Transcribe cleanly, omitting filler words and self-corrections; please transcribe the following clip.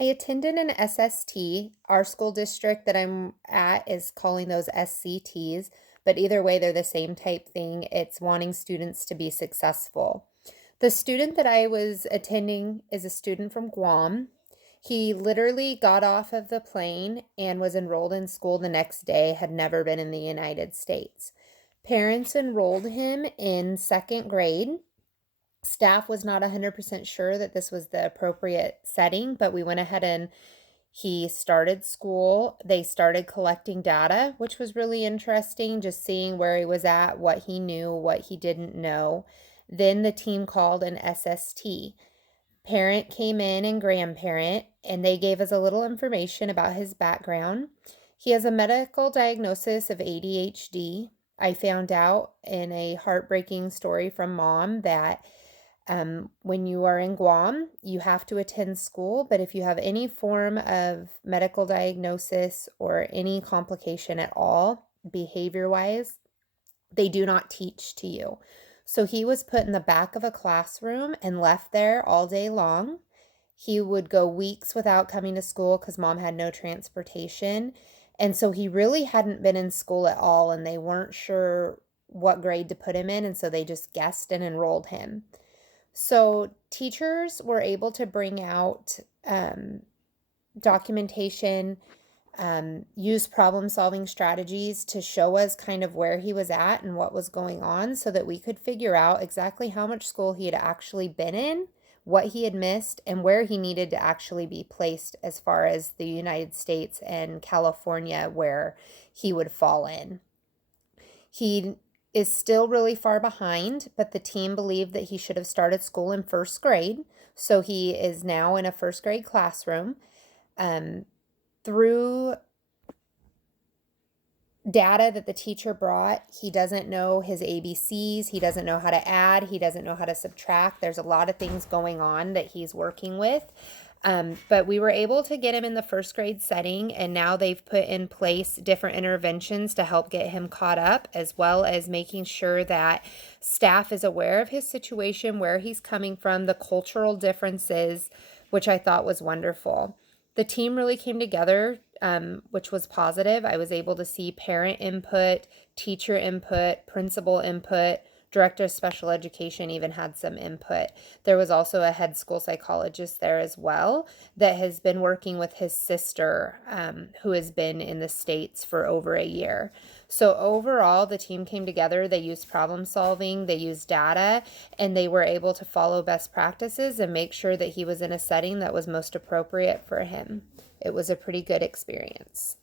I attended an SST. Our school district that I'm at is calling those SCTs, but either way, they're the same type thing. It's wanting students to be successful. The student that I was attending is a student from Guam. He literally got off of the plane and was enrolled in school the next day, had never been in the United States. Parents enrolled him in second grade. Staff was not 100% sure that this was the appropriate setting, but we went ahead and he started school. They started collecting data, which was really interesting, just seeing where he was at, what he knew, what he didn't know. Then the team called an SST. Parent came in and grandparent, and they gave us a little information about his background. He has a medical diagnosis of ADHD. I found out in a heartbreaking story from mom that when you are in Guam, you have to attend school, but if you have any form of medical diagnosis or any complication at all, behavior wise, they do not teach to you. So he was put in the back of a classroom and left there all day long. He would go weeks without coming to school because mom had no transportation. And so he really hadn't been in school at all, and they weren't sure what grade to put him in. And so they just guessed and enrolled him. So teachers were able to bring out documentation, use problem solving strategies to show us kind of where he was at and what was going on so that we could figure out exactly how much school he had actually been in, what he had missed, and where he needed to actually be placed as far as the United States and California where he would fall in. He is still really far behind, but the team believed that he should have started school in first grade. So he is now in a first grade classroom. Through data that the teacher brought, he doesn't know his ABCs, he doesn't know how to add, he doesn't know how to subtract. There's a lot of things going on that he's working with. But we were able to get him in the first grade setting, and now they've put in place different interventions to help get him caught up, as well as making sure that staff is aware of his situation, where he's coming from, the cultural differences, which I thought was wonderful. The team really came together, which was positive. I was able to see parent input, teacher input, principal input. Director of Special Education even had some input. There was also a head school psychologist there as well that has been working with his sister, who has been in the States for over a year. So overall, the team came together. They used problem solving, they used data, and they were able to follow best practices and make sure that he was in a setting that was most appropriate for him. It was a pretty good experience.